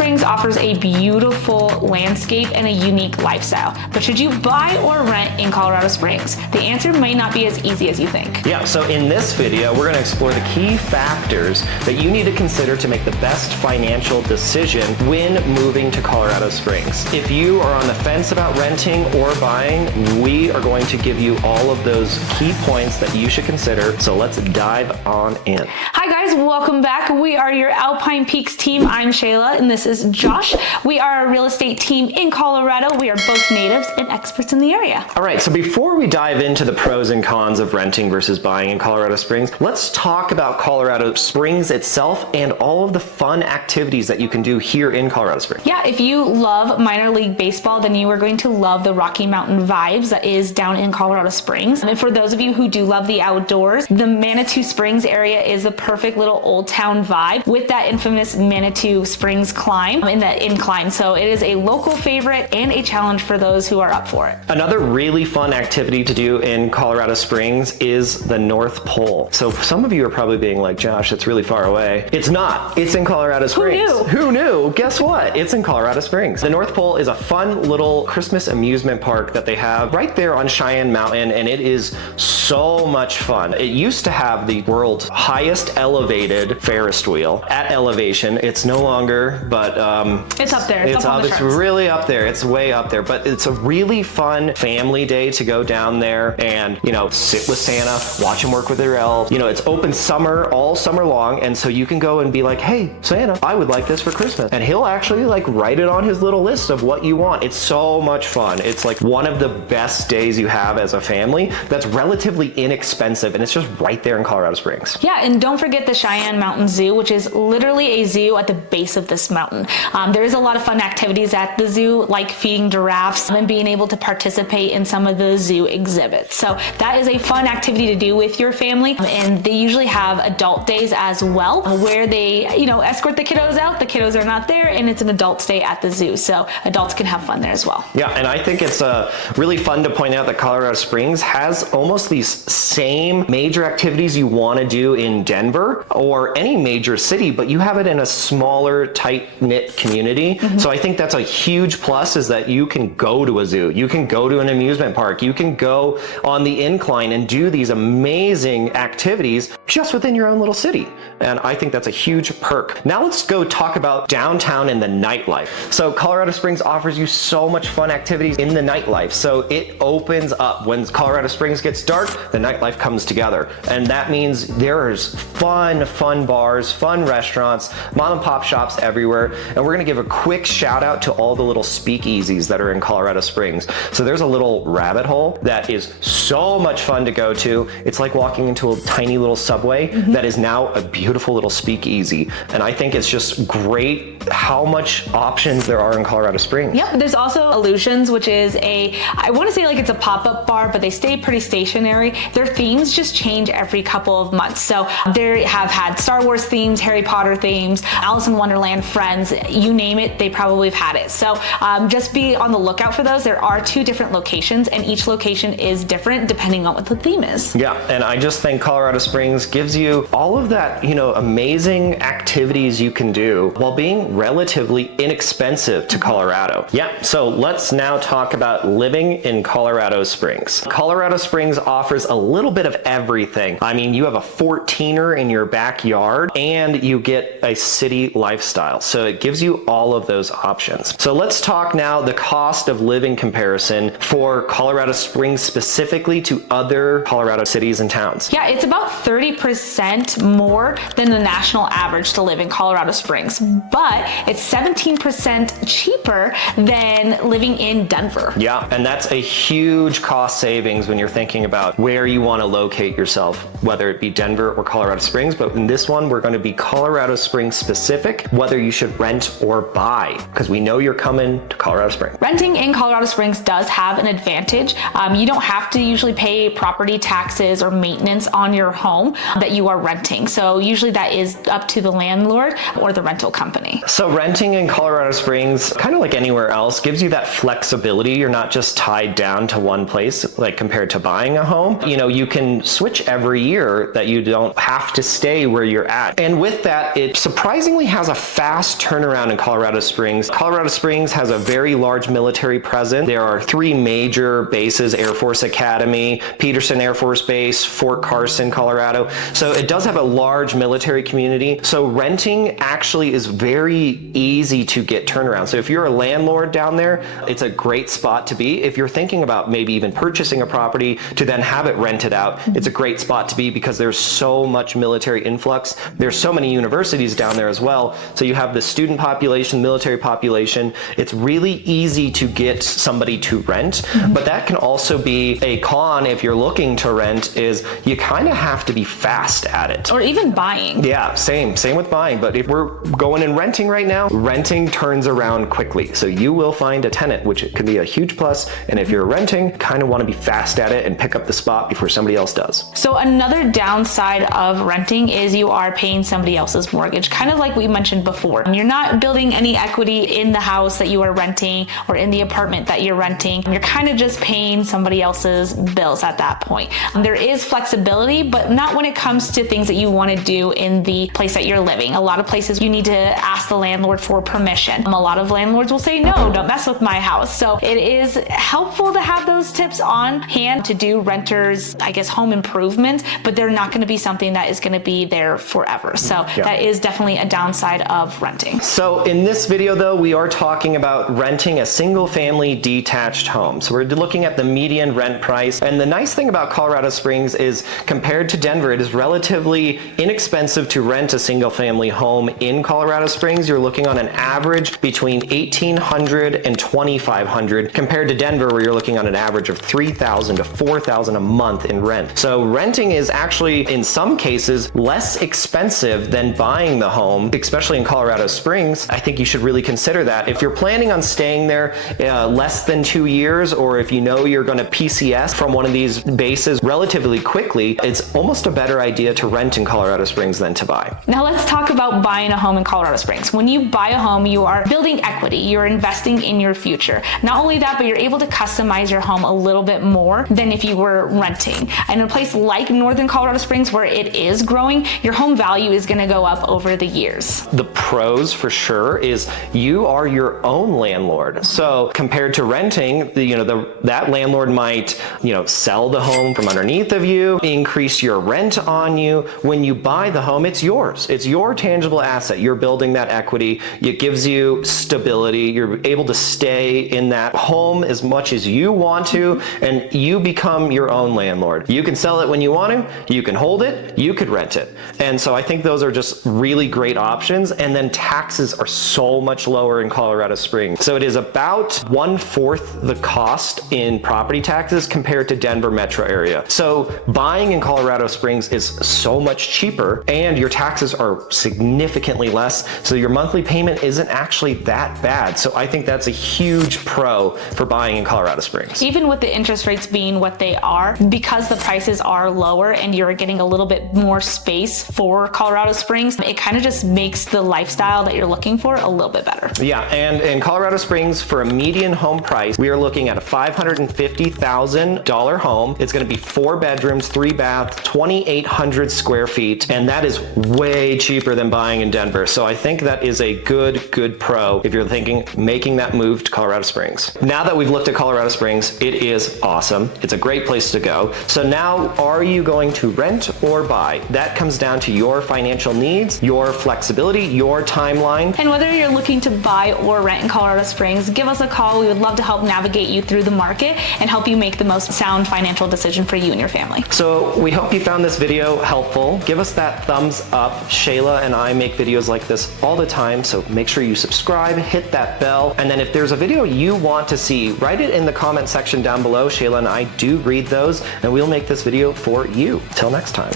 Springs offers a beautiful landscape and a unique lifestyle. But should you buy or rent in Colorado Springs? The answer might not be as easy as you think. Yeah, so in this video, we're going to explore the key factors that you need to consider to make the best financial decision when moving to Colorado Springs. If you are on the fence about renting or buying, we are going to give you all of those key points that you should consider. So let's dive on in. Hi guys, welcome back. We are your Alpine Peaks team. I'm Shayla and this is Josh. We are a real estate team in Colorado. We are both natives and experts in the area. All right, so before we dive into the pros and cons of renting versus buying in Colorado Springs, let's talk about Colorado Springs itself and all of the fun activities that you can do here in Colorado Springs. Yeah, if you love minor league baseball, then you are going to love the Rocky Mountain vibes that is down in Colorado Springs. And for those of you who do love the outdoors, the Manitou Springs area is a perfect little old town vibe with that infamous Manitou Springs climb in the incline. So it is a local favorite and a challenge for those who are up for it. Another really fun activity to do in Colorado Springs is the North Pole. So some of you are probably being like, Josh, it's really far away. It's not. It's in Colorado Springs. Who knew? Guess what? It's in Colorado Springs. The North Pole is a fun little Christmas amusement park that they have right there on Cheyenne Mountain, and it is so much fun. It used to have the world's highest elevated Ferris wheel at elevation. It's no longer, but it's up there. It's really up there. It's way up there, but it's a really fun family day to go down there and, you know, sit with Santa, watch him work with their elves. You know, it's open all summer long, and so you can go and be like, hey, Santa, I would like this for Christmas. And he'll actually like write it on his little list of what you want. It's so much fun. It's like one of the best days you have as a family that's relatively inexpensive, and it's just right there in Colorado Springs. Yeah, and don't forget the Cheyenne Mountain Zoo, which is literally a zoo at the base of this mountain. There is a lot of fun activities at the zoo, like feeding giraffes and being able to participate in some of the zoo exhibits. So that is a fun activity to do with your family. And they usually have adult days as well, where they, you know, escort the kiddos out. The kiddos are not there, and it's an adult stay at the zoo. So adults can have fun there as well. Yeah, and I think it's really fun to point out that Colorado Springs has almost these same major activities you want to do in Denver or any major city, but you have it in a smaller, tight-knit community. So I think that's a huge plus, is that you can go to a zoo, you can go to an amusement park, you can go on the incline and do these amazing activities just within your own little city. And I think that's a huge perk. Now let's go talk about downtown and the nightlife. So Colorado Springs offers you so much fun activities in the nightlife. So it opens up. When Colorado Springs gets dark, the nightlife comes together. And that means there's fun bars, fun restaurants, mom and pop shops everywhere. And we're gonna give a quick shout out to all the little speakeasies that are in Colorado Springs. So there's a little rabbit hole that is so much fun to go to. It's like walking into a tiny little subway that is now a beautiful little speakeasy. And I think it's just great how much options there are in Colorado Springs. Yep, there's also Illusions, which is I want to say like it's a pop-up bar, but they stay pretty stationary. Their themes just change every couple of months. So they have had Star Wars themes, Harry Potter themes, Alice in Wonderland, Friends, you name it, they probably have had it. So just be on the lookout for those. There are 2 different locations, and each location is different depending on what the theme is. Yeah, and I just think Colorado Springs gives you all of that, you know, amazing activities you can do while being relatively inexpensive to Colorado. Yeah, so let's now talk about living in Colorado Springs. Colorado Springs offers a little bit of everything. I mean, you have a 14er in your backyard and you get a city lifestyle. So it gives you all of those options. So let's talk now the cost of living comparison for Colorado Springs specifically to other Colorado cities and towns. Yeah, it's about 30% more than the national average to live in Colorado Springs, but it's 17% cheaper than living in Denver. Yeah, and that's a huge cost savings when you're thinking about where you want to locate yourself, whether it be Denver or Colorado Springs. But in this one, we're going to be Colorado Springs specific, whether you should rent or buy, because we know you're coming to Colorado Springs. Renting in Colorado Springs does have an advantage. You don't have to usually pay property taxes or maintenance on your home that you are renting. So usually that is up to the landlord or the rental company. So renting in Colorado Springs, kind of like anywhere else, gives you that flexibility. You're not just tied down to one place, like compared to buying a home. You know, you can switch every year, that you don't have to stay where you're at. And with that, it surprisingly has a fast turnaround in Colorado Springs. Colorado Springs has a very large military presence. There are 3 major bases: Air Force Academy, Peterson Air Force Base, Fort Carson, Colorado. So it does have a large military community. So renting actually is very easy to get turnaround. So if you're a landlord down there, it's a great spot to be. If you're thinking about maybe even purchasing a property to then have it rented out, it's a great spot to be because there's so much military influx. There's so many universities down there as well. So you have the student population, military population. It's really easy to get somebody to rent, but that can also be a con if you're looking to rent, is you kind of have to be fast at it. Or even buying. Yeah, same with buying. But if we're going and renting right now, renting turns around quickly. So you will find a tenant, which can be a huge plus. And if you're renting, kind of want to be fast at it and pick up the spot before somebody else does. So another downside of renting is you are paying somebody else's mortgage, kind of like we mentioned before. You're not building any equity in the house that you are renting or in the apartment that you're renting. You're kind of just paying somebody else's bills at that point. There is flexibility, but not when it comes to things that you want to do in the place that you're living. A lot of places you need to ask the landlord for permission. A lot of landlords will say, no, don't mess with my house. So it is helpful to have those tips on hand to do renters, I guess, home improvements, but they're not going to be something that is going to be there forever. So that is definitely a downside of renting. So in this video though, we are talking about renting a single family detached home. So we're looking at the median rent price. And the nice thing about Colorado Springs is, compared to Denver, it is relatively inexpensive to rent a single family home in Colorado Springs. You're looking on an average between $1,800 and $2,500, compared to Denver, where you're looking on an average of $3,000 to $4,000 a month in rent. So renting is actually, in some cases, less expensive than buying the home, especially in Colorado Springs. I think you should really consider that. If you're planning on staying there less than 2 years, or if you know you're going to PCS from one of these bases relatively quickly, it's almost a better idea to rent in Colorado Springs than to buy. Now let's talk about buying a home in Colorado Springs. When you buy a home, you are building equity. You're investing in your future. Not only that, but you're able to customize your home a little bit more than if you were renting. And in a place like Northern Colorado Springs, where it is growing, your home value is going to go up over the years. The pros for sure is you are your own landlord. So compared to renting, that landlord might, sell the home from underneath of you, increase your rent on you. When you buy the home, it's yours. It's your tangible asset. You're building that equity. It gives you stability. You're able to stay in that home as much as you want to, and you become your own landlord. You can sell it when you want to, you can hold it, you could rent it. And so I think those are just really great options. And then taxes are so much lower in Colorado Springs. So it is about 1/4 the cost in property taxes compared to Denver metro area. So buying in Colorado Springs is so much cheaper, and your taxes are significantly less. So your monthly payment isn't actually that bad. So I think that's a huge pro for buying in Colorado Springs. Even with the interest rates being what they are, because the prices are lower and you're getting a little bit more space for Colorado Springs, it kind of just makes the lifestyle that you're looking for a little bit better. Yeah, and in Colorado Springs, for a median home price, we are looking at a $550,000 home. It's going to be 4 bedrooms, 3 baths, 2,800 square feet, and that is way cheaper than buying in Denver. So I think that is a good pro if you're thinking making that move to Colorado Springs. Now that we've looked at Colorado Springs, it is awesome. It's a great place to go. So now, are you going to rent or buy? That comes down to your financial needs, your flexibility, your timeline. And whether you're looking to buy or rent in Colorado Springs, give us a call. We would love to help navigate you through the market and help you make the most sound financial decision for you and your family. So we hope you found this video helpful. Give us that thumbs up. Shayla and I make videos like this all the time, so make sure you subscribe, hit that bell, and then if there's a video you want to see, write it in the comment section down below. Shayla and I do read those, and we'll make this video for you. Till next time.